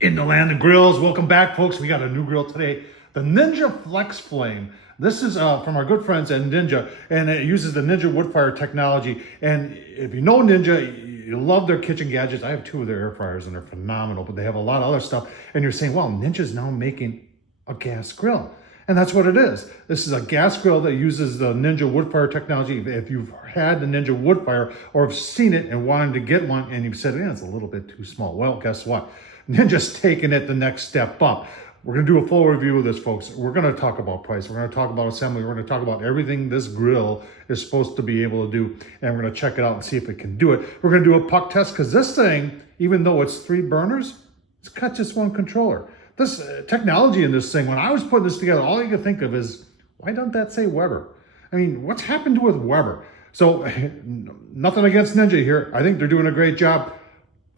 In the land of grills, welcome back, folks. We got a new grill today, the Ninja Flex Flame. This is from our good friends at Ninja, and it uses the Ninja Woodfire technology. And if you know Ninja, you love their kitchen gadgets. I have two of their air fryers, and they're phenomenal, but they have a lot of other stuff. And you're saying, well, Ninja's now making a gas grill. And that's what it is. This is a gas grill that uses the Ninja Woodfire technology. If you've had the Ninja Woodfire or have seen it and wanted to get one and you've said, yeah, it's a little bit too small. Well, guess what? Ninja's taking it the next step up. We're going to do a full review of this, folks. We're going to talk about price. We're going to talk about assembly. We're going to talk about everything this grill is supposed to be able to do. And we're going to check it out and see if it can do it. We're going to do a puck test because this thing, even though it's 3 burners, it's got just 1 controller. This technology in this thing, when I was putting this together, all you could think of is, why don't that say Weber? I mean, what's happened with Weber? So nothing against Ninja here. I think they're doing a great job.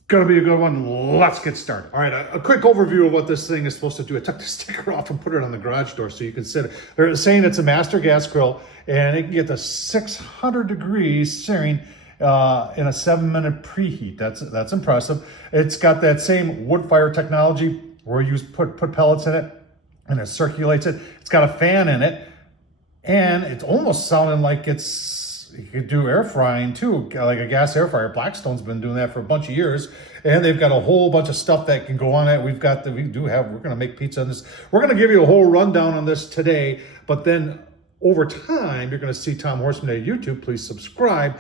Gonna be a good one. Let's get started. All right, a quick overview of what this thing is supposed to do. I took the sticker off and put it on the garage door so you can sit it. They're saying it's a master gas grill and it can get to 600 degrees searing in a 7-minute preheat. That's impressive. It's got that same wood fire technology where you put pellets in it and it circulates it. It's got a fan in it and it's almost sounding like you could do air frying too, like a gas air fryer. Blackstone's been doing that for a bunch of years, and they've got a whole bunch of stuff that can go on it. We're going to make pizza on this. We're going to give you a whole rundown on this today, but then over time, you're going to see Tom Horsman at YouTube. Please subscribe,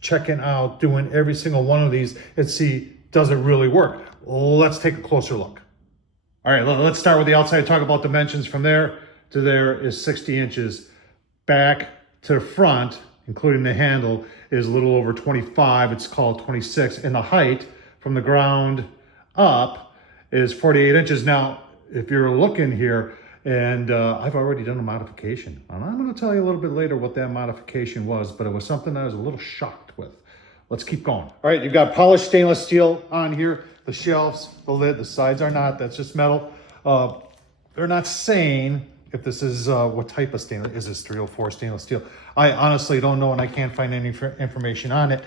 checking out, doing every single one of these and see, does it really work? Let's take a closer look. All right, let's start with the outside. Talk about dimensions. From there to there is 60 inches. Back to the front, including the handle, is a little over 25. It's called 26. And the height from the ground up is 48 inches. Now, if you're looking here, and I've already done a modification. And I'm going to tell you a little bit later what that modification was, but it was something I was a little shocked with. Let's keep going. All right, you've got polished stainless steel on here. The shelves, the lid, the sides are not. That's just metal. They're not saying if this is what type of stainless. Is this 304 stainless steel? I honestly don't know, and I can't find any information on it.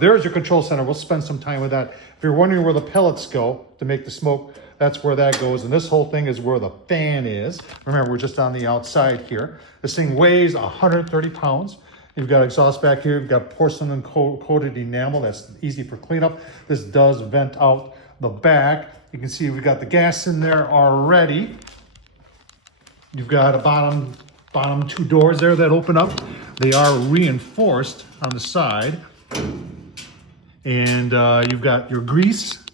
There's your control center. We'll spend some time with that. If you're wondering where the pellets go to make the smoke, that's where that goes. And this whole thing is where the fan is. Remember, we're just on the outside here. This thing weighs 130 pounds. You've got exhaust back here. You've got porcelain coated enamel. That's easy for cleanup. This does vent out the back. You can see we've got the gas in there already. You've got a bottom 2 doors there that open up. They are reinforced on the side. And you've got your grease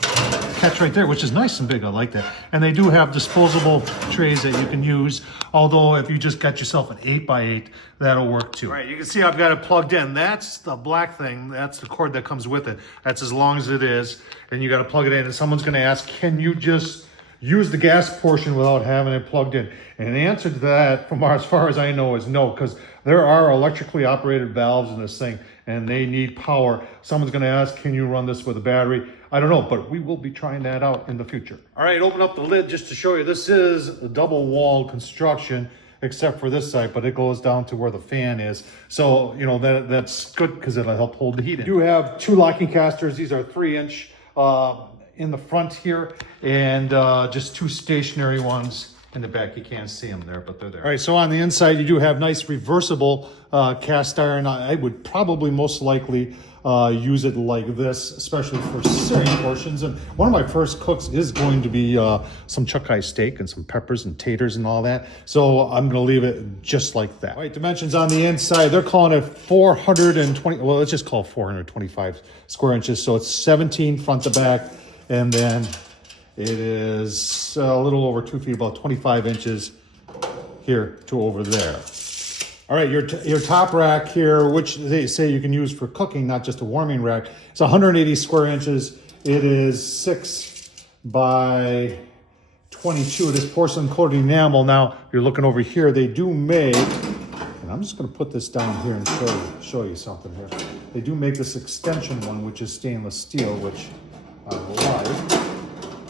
catch right there, which is nice and big. I like that. And they do have disposable trays that you can use. Although if you just got yourself an 8x8, that'll work too. All right, you can see I've got it plugged in. That's the black thing. That's the cord that comes with it. That's as long as it is. And you got to plug it in. And someone's going to ask, can you just use the gas portion without having it plugged in? And the answer to that, from as far as I know, is no, because there are electrically operated valves in this thing and they need power. Someone's going to ask, can you run this with a battery? I don't know, but we will be trying that out in the future. All right, open up the lid just to show you. This is a double wall construction, except for this side, but it goes down to where the fan is. So, you know, that's good because it'll help hold the heat in. You have 2 locking casters. These are 3-inch in the front here, and just 2 stationary ones in the back. You can't see them there, but they're there. All right, so on the inside, you do have nice reversible cast iron. I would probably most likely use it like this, especially for searing portions. And one of my first cooks is going to be some chuck-eye steak and some peppers and taters and all that. So I'm going to leave it just like that. All right, dimensions on the inside, they're calling it 420, well, let's just call it 425 square inches. So it's 17 front to back, and then it is a little over 2 feet, about 25 inches here to over there. All right, your top rack here, which they say you can use for cooking, not just a warming rack, it's 180 square inches. It is 6 by 22. It is porcelain coated enamel. Now, if you're looking over here, they do make, and I'm just going to put this down here and show you something here. They do make this extension one, which is stainless steel, which I like.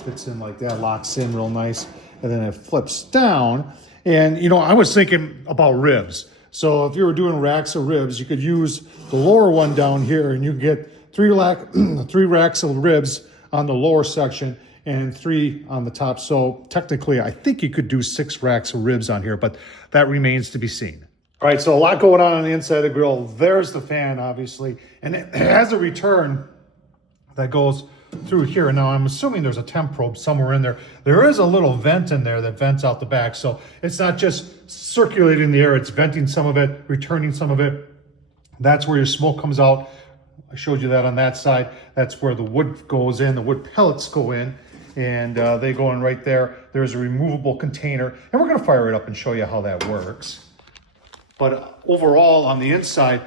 Fits in like that, locks in real nice, and then it flips down. And, you know, I was thinking about ribs. So if you were doing racks of ribs, you could use the lower one down here and you get 3 racks of ribs on the lower section, and 3 on the top. So technically, I think you could do 6 racks of ribs on here, but that remains to be seen. All right, so a lot going on the inside of the grill. There's the fan, obviously, and it has a return that goes through here. And now I'm assuming there's a temp probe somewhere in there. There is a little vent in there that vents out the back. So it's not just circulating the air, it's venting some of it, returning some of it. That's where your smoke comes out. I showed you that on that side. That's where the wood goes in, the wood pellets go in, and they go in right there. There's a removable container, and we're gonna fire it up and show you how that works. But overall, on the inside,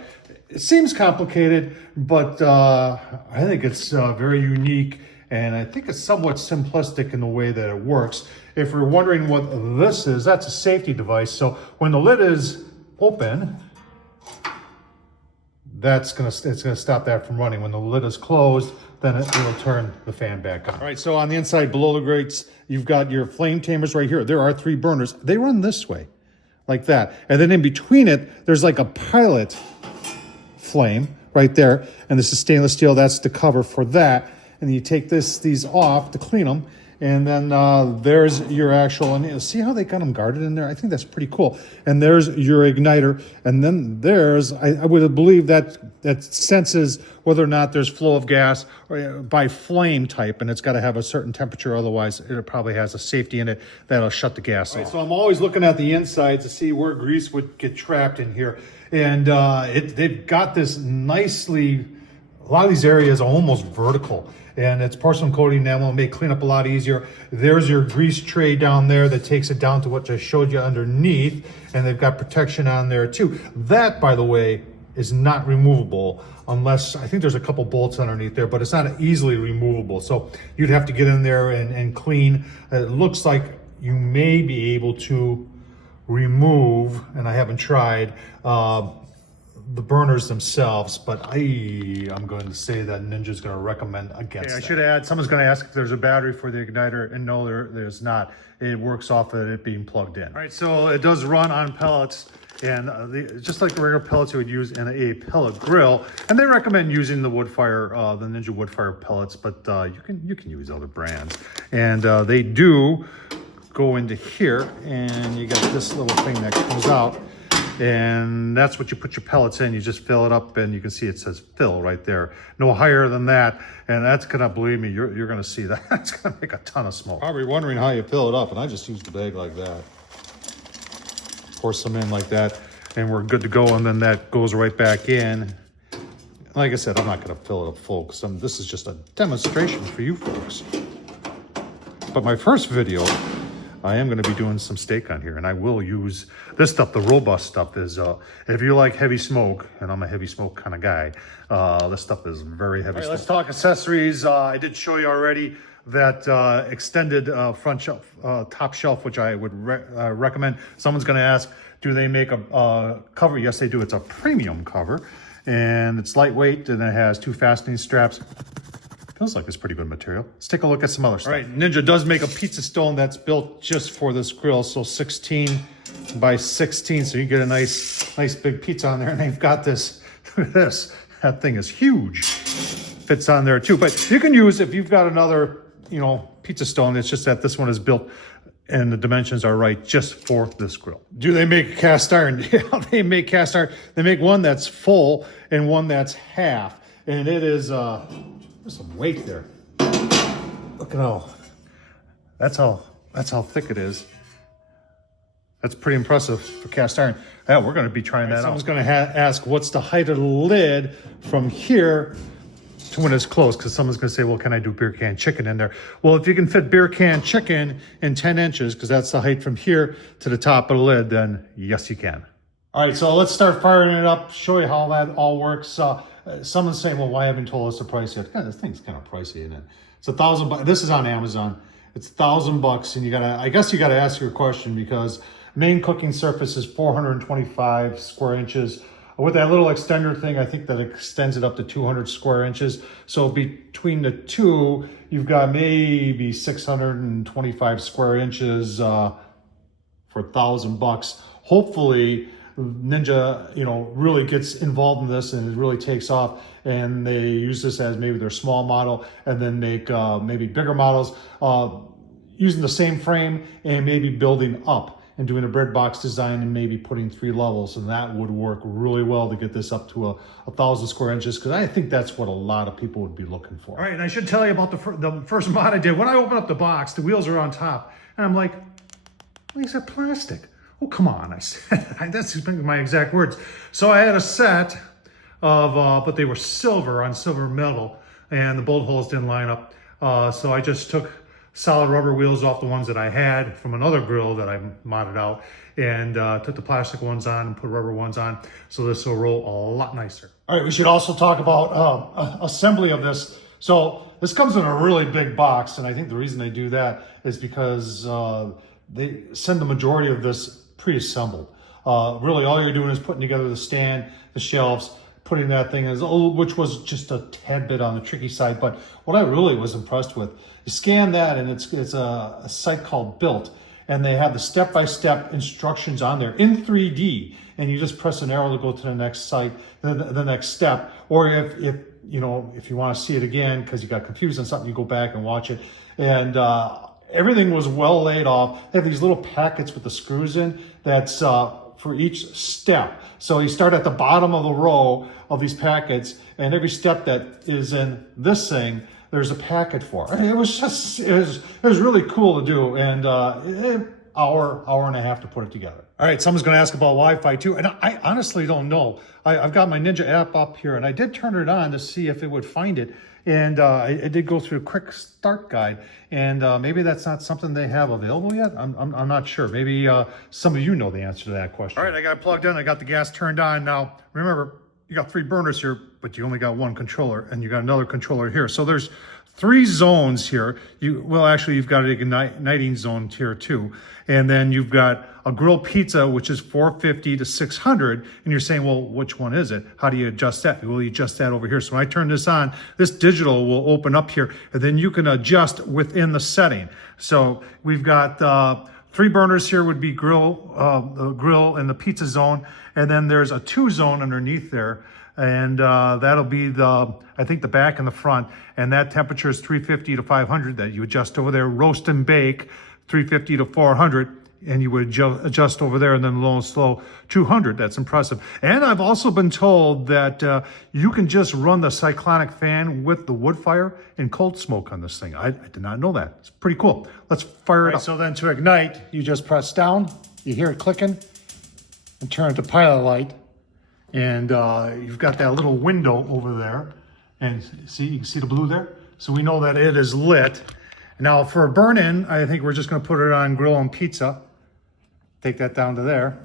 it seems complicated, but I think it's very unique, and I think it's somewhat simplistic in the way that it works. If you're wondering what this is, that's a safety device. So when the lid is open, it's gonna stop that from running. When the lid is closed, then it'll turn the fan back on. All right, so on the inside below the grates, you've got your flame tamers right here. There are 3 burners. They run this way, like that. And then in between it, there's like a pilot flame right there. And this is stainless steel. That's the cover for that. And you take these off to clean them. And then there's your actual, and see how they got them guarded in there? I think that's pretty cool. And there's your igniter. And then there's, I would believe that senses whether or not there's flow of gas or, by flame type, and it's got to have a certain temperature. Otherwise, it probably has a safety in it that'll shut the gas off. Right, so I'm always looking at the inside to see where grease would get trapped in here. And they've got this nicely, a lot of these areas are almost vertical. And it's porcelain coating enamel, make cleanup a lot easier. There's your grease tray down there that takes it down to what I showed you underneath, and they've got protection on there too. That, by the way, is not removable unless, I think there's a couple bolts underneath there, but it's not easily removable. So you'd have to get in there and clean. It looks like you may be able to remove, and I haven't tried, the burners themselves, but I'm going to say that Ninja's going to recommend against that. I should add, someone's going to ask if there's a battery for the igniter, and no, there's not. It works off of it being plugged in. All right, so it does run on pellets, and just like the regular pellets you would use in a pellet grill, and they recommend using the Woodfire, the Ninja Woodfire pellets, but you can use other brands, and they do go into here, and you got this little thing that comes out. And that's what you put your pellets in. You just fill it up, and you can see it says fill right there. No higher than that. And that's gonna, believe me, you're gonna see that. That's gonna make a ton of smoke. Probably wondering how you fill it up, and I just use the bag like that. Pour some in like that, and we're good to go. And then that goes right back in. Like I said, I'm not gonna fill it up full, because this is just a demonstration for you folks. But my first video, I am going to be doing some steak on here, and I will use this stuff. The robust stuff is, if you like heavy smoke, and I'm a heavy smoke kind of guy, this stuff is very heavy. All right, let's talk accessories. I did show you already that extended front shelf, top shelf, which I would recommend. Someone's going to ask, do they make a cover? Yes, they do. It's a premium cover, and it's lightweight, and it has 2 fastening straps. Feels like it's pretty good material. Let's take a look at some other stuff. All right, Ninja does make a pizza stone that's built just for this grill. So 16 by 16, so you get a nice big pizza on there. And they've got this, look at this. That thing is huge. Fits on there too. But you can use, if you've got another, pizza stone, it's just that this one is built and the dimensions are right just for this grill. Do they make cast iron? Yeah, they make cast iron. They make one that's full and one that's half. And it is, there's some weight there. Look at that's how thick it is. That's pretty impressive for cast iron. Yeah, we're going to be trying that out. Someone's going to ask, what's the height of the lid from here to when it's closed? Because someone's going to say, well, can I do beer can chicken in there? Well, if you can fit beer can chicken in 10 inches, because that's the height from here to the top of the lid, then yes, you can. All right, so let's start firing it up, show you how that all works. Someone's saying, well, why haven't you told us the price yet? God, this thing's kind of pricey, isn't it? It's $1,000. This is on Amazon. It's $1,000, and I guess you gotta ask your question, because main cooking surface is 425 square inches. With that little extender thing, I think that extends it up to 200 square inches. So between the two, you've got maybe 625 square inches for $1,000. Hopefully, Ninja, really gets involved in this and it really takes off. And they use this as maybe their small model and then make maybe bigger models using the same frame and maybe building up and doing a bread box design and maybe putting 3 levels. And that would work really well to get this up to 1,000 square inches, because I think that's what a lot of people would be looking for. All right, and I should tell you about the first mod I did. When I opened up the box, the wheels are on top. And I'm like, why is that plastic? Oh, come on, I said. That's my exact words. So I had a set of, but they were silver on silver metal, and the bolt holes didn't line up. So I just took solid rubber wheels off the ones that I had from another grill that I modded out, and took the plastic ones on and put rubber ones on, so this will roll a lot nicer. All right, we should also talk about assembly of this. So this comes in a really big box, and I think the reason they do that is because they send the majority of this pre-assembled. Really, all you're doing is putting together the stand, the shelves, putting that thing in, which was just a tad bit on the tricky side. But what I really was impressed with, you scan that, and it's a site called Built, and they have the step-by-step instructions on there in 3D, and you just press an arrow to go to the next site, the next step. Or if you want to see it again because you got confused on something, you go back and watch it. And everything was well laid off. They have these little packets with the screws in that's for each step. So you start at the bottom of the row of these packets, and every step that is in this thing, there's a packet for. It was really cool to do, and hour and a half to put it together. All right, someone's going to ask about Wi-Fi too, and I honestly don't know. I've got my Ninja app up here, and I did turn it on to see if it would find it, and I did go through a quick start guide, and maybe that's not something they have available yet. I'm not sure. Maybe some of you know the answer to that question. All right, I got it plugged in. I got the gas turned on. Now, remember, you got 3 burners here, but you only got 1 controller, and you got another controller here. So there's 3 zones here. Actually, you've got an igniting zone here too. And then you've got a grill pizza, which is 450 to 600. And you're saying, well, which one is it? How do you adjust that? Well, you adjust that over here. So when I turn this on, this digital will open up here, and then you can adjust within the setting. So we've got 3 burners here would be the grill and the pizza zone. And then there's a 2 zone underneath there. And that'll be I think the back and the front. And that temperature is 350 to 500 that you adjust over there. Roast and bake, 350 to 400. And you would adjust over there, and then low and slow 200. That's impressive. And I've also been told that you can just run the cyclonic fan with the wood fire and cold smoke on this thing. I did not know that. It's pretty cool. Let's fire it up. So then to ignite, you just press down, you hear it clicking, and turn it to pilot light. And you've got that little window over there. And see, you can see the blue there? So we know that it is lit. Now for a burn-in, I think we're just gonna put it on grill and pizza. Take that down to there.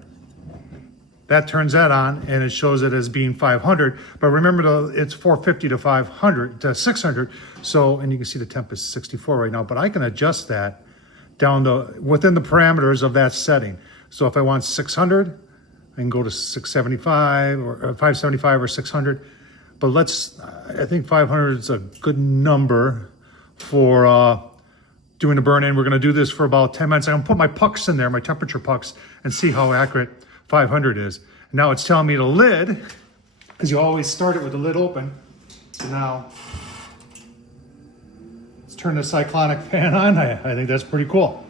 That turns that on, and it shows it as being 500. But remember, it's 450 to 500 to 600. So, and you can see the temp is 64 right now. But I can adjust that down to within the parameters of that setting. So if I want 600, I can go to 675 or 575 or 600. But I think 500 is a good number for doing a burn-in. We're gonna do this for about 10 minutes. I'm gonna put my pucks in there, my temperature pucks, and see how accurate 500 is. Now it's telling me the lid, because you always start it with the lid open. So now, let's turn the cyclonic fan on. I think that's pretty cool.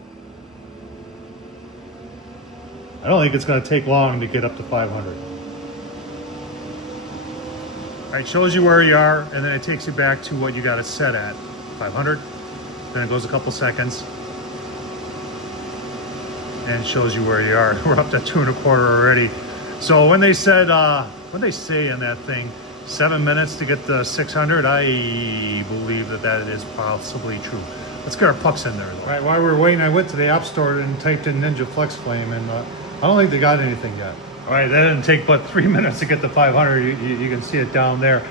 I don't think it's gonna take long to get up to 500. All right, shows you where you are, and then it takes you back to what you got it set at, 500. Then it goes a couple seconds and shows you where you are. We're up to 2.25 already. So when they said, when they say in that thing, 7 minutes to get to 600, I believe that is possibly true. Let's get our pucks in there. All right, while we were waiting, I went to the App Store and typed in Ninja Flex Flame, and I don't think they got anything yet. All right, that didn't take but 3 minutes to get to 500. You can see it down there.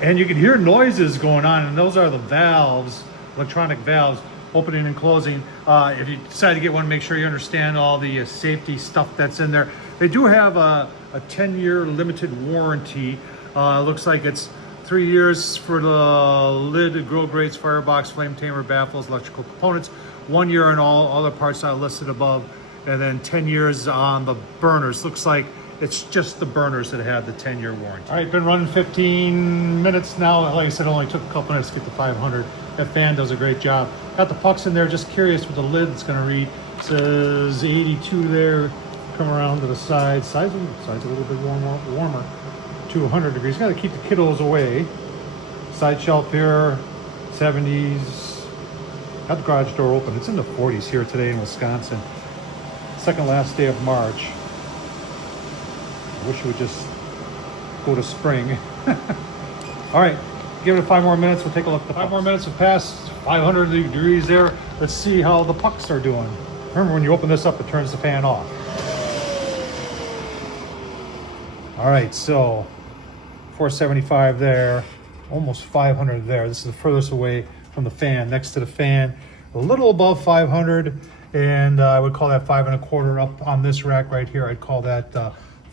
And you can hear noises going on, and those are the valves, electronic valves, opening and closing. If you decide to get one, make sure you understand all the safety stuff that's in there. They do have a 10-year limited warranty. Looks like it's 3 years for the lid, grill grates, firebox, flame tamer, baffles, electrical components. 1 year on all other parts not listed above, and then 10 years on the burners. Looks like It's just the burners that have the 10-year warranty. All right, been running 15 minutes now. Like I said, it only took a couple minutes to get to 500. That fan does a great job. Got the pucks in there. Just curious what the lid's going to read. It says 82 there. Come around to the side. Side's a little bit warmer to 100 degrees. Got to keep the kiddos away. Side shelf here, 70s. Got the garage door open. It's in the 40s here today in Wisconsin. Second last day of March. I wish it would just go to spring. All right, give it 5 more minutes. We'll take a look at the 5 more minutes have passed. 500 degrees there. Let's see how the pucks are doing. Remember, when you open this up, it turns the fan off. All right, so 475 there, almost 500 there. This is the furthest away from the fan. Next to the fan, a little above 500, and I would call that 5 1/4 up on this rack right here. I'd call that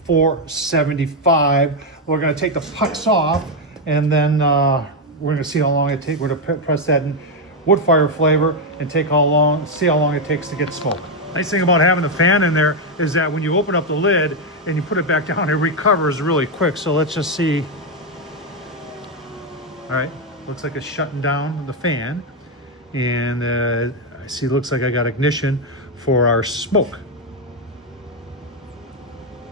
475. We're going to take the pucks off, and then we're going to see how long it takes. We're going to press that in wood fire flavor and see how long it takes to get smoke. Nice thing about having the fan in there is that when you open up the lid and you put it back down, it recovers really quick. So let's just see. All right, looks like it's shutting down the fan. And I see, looks like I got ignition for our smoke.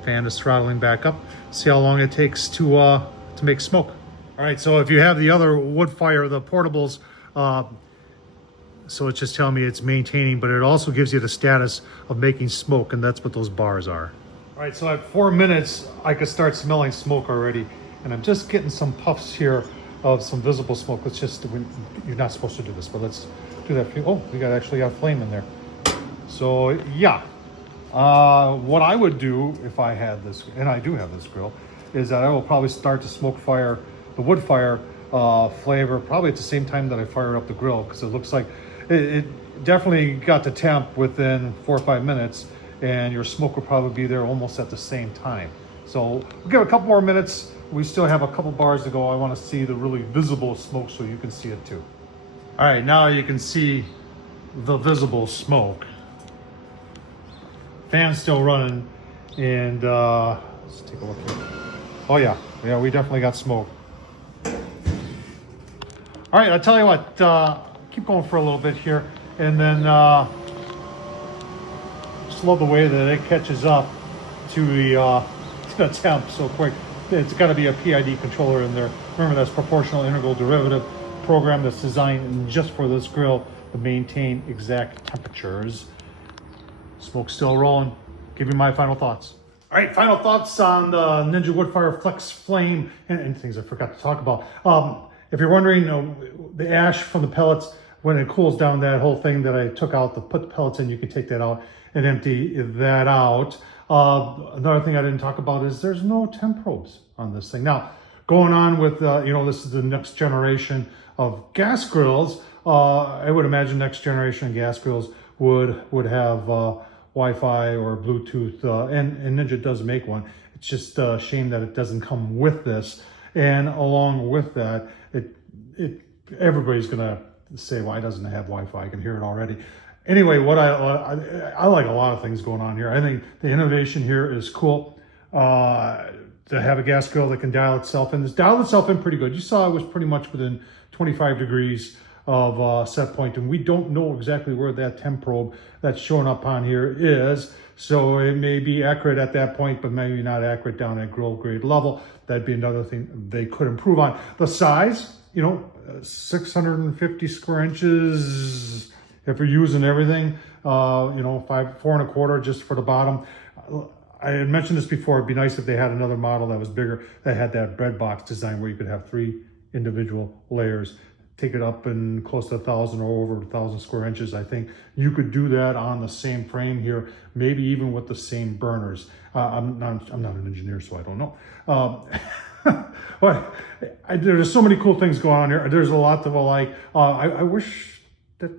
Fan is throttling back up. See how long it takes to make smoke. All right, so if you have the other wood fire, the portables, so it's just telling me it's maintaining, but it also gives you the status of making smoke, and that's what those bars are. All right, so at 4 minutes, I could start smelling smoke already, and I'm just getting some puffs here of some visible smoke. Let's just, you're not supposed to do this, but let's do that. Oh, we actually got flame in there. So yeah, what I would do if I had this, and I do have this grill, is that I will probably start the wood fire flavor probably at the same time that I fire up the grill, because it looks like it definitely got the temp within 4 or 5 minutes, and your smoke will probably be there almost at the same time. So we'll give it a couple more minutes. We still have a couple bars to go. I want to see the really visible smoke so you can see it too. All right, now you can see the visible smoke. Fan's still running, and let's take a look here. Oh yeah, we definitely got smoke. All right, I'll tell you what, keep going for a little bit here, and then just love the way that it catches up to the temp so quick. It's got to be a PID controller in there. Remember, that's proportional integral derivative program that's designed just for this grill to maintain exact temperatures. Smoke's still rolling. Give me my final thoughts. All right, final thoughts on the Ninja Woodfire Flex Flame and things I forgot to talk about. If you're wondering, the ash from the pellets, when it cools down, that whole thing that I took out to put the pellets in, you can take that out and empty that out. Another thing I didn't talk about is there's no temp probes on this thing. Now, going on with, this is the next generation of gas grills. I would imagine next generation gas grills would have Wi-Fi or Bluetooth, and Ninja does make one. It's just a shame that it doesn't come with this. And along with that, everybody's gonna say, why doesn't it have Wi-Fi? I can hear it already. Anyway, what I like a lot of things going on here. I think the innovation here is cool. To have a gas grill that can dial itself in. It's dialed itself in pretty good. You saw it was pretty much within 25 degrees of set point, and we don't know exactly where that temp probe that's showing up on here is. So it may be accurate at that point, but maybe not accurate down at grill grade level. That'd be another thing they could improve on. The size, 650 square inches. If you're using everything, 4 1/4 just for the bottom. I had mentioned this before. It'd be nice if they had another model that was bigger, that had that bread box design where you could have 3 individual layers. Take it up in close to 1,000 or over 1,000 square inches. I think you could do that on the same frame here, maybe even with the same burners. I'm not an engineer, so I don't know. But there's so many cool things going on here. There's a lot that I like. I wish that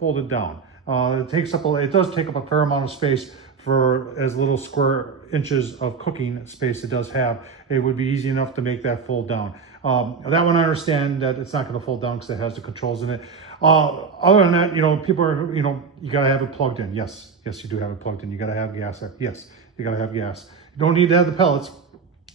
folded down. It does take up a fair amount of space for as little square inches of cooking space it does have. It would be easy enough to make that fold down. That one I understand that it's not going to fold down because it has the controls in it. Other than that, people are, you got to have it plugged in. Yes, you do have it plugged in. You got to have gas there. Yes, you got to have gas. You don't need to have the pellets.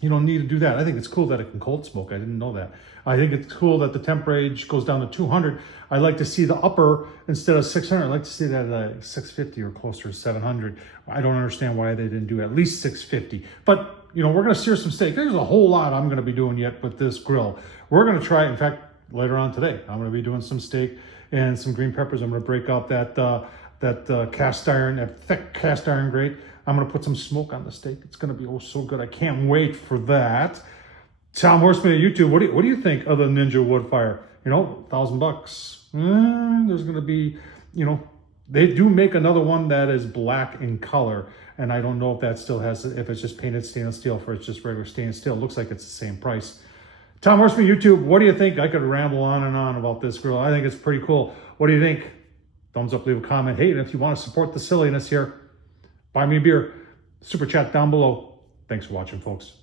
You don't need to do that. I think it's cool that it can cold smoke. I didn't know that. I think it's cool that the temp range goes down to 200. I like to see the upper instead of 600. I like to see that at 650 or closer to 700. I don't understand why they didn't do at least 650. But, you know, we're going to sear some steak. There's a whole lot I'm going to be doing yet with this grill. We're going to try, in fact, later on today, I'm going to be doing some steak and some green peppers. I'm going to break out that cast iron, that thick cast iron grate. I'm going to put some smoke on the steak. It's going to be oh so good. I can't wait for that. Tom Horsman at YouTube, what do you think of the Ninja wood fire? You know, $1,000. There's going to be, you know, they do make another one that is black in color. And I don't know if that still has, if it's just painted stainless steel or it's just regular stainless steel. It looks like it's the same price. Tom Horsman YouTube, what do you think? I could ramble on and on about this grill. I think it's pretty cool. What do you think? Thumbs up, leave a comment. Hey, and if you want to support the silliness here, buy me a beer. Super chat down below. Thanks for watching, folks.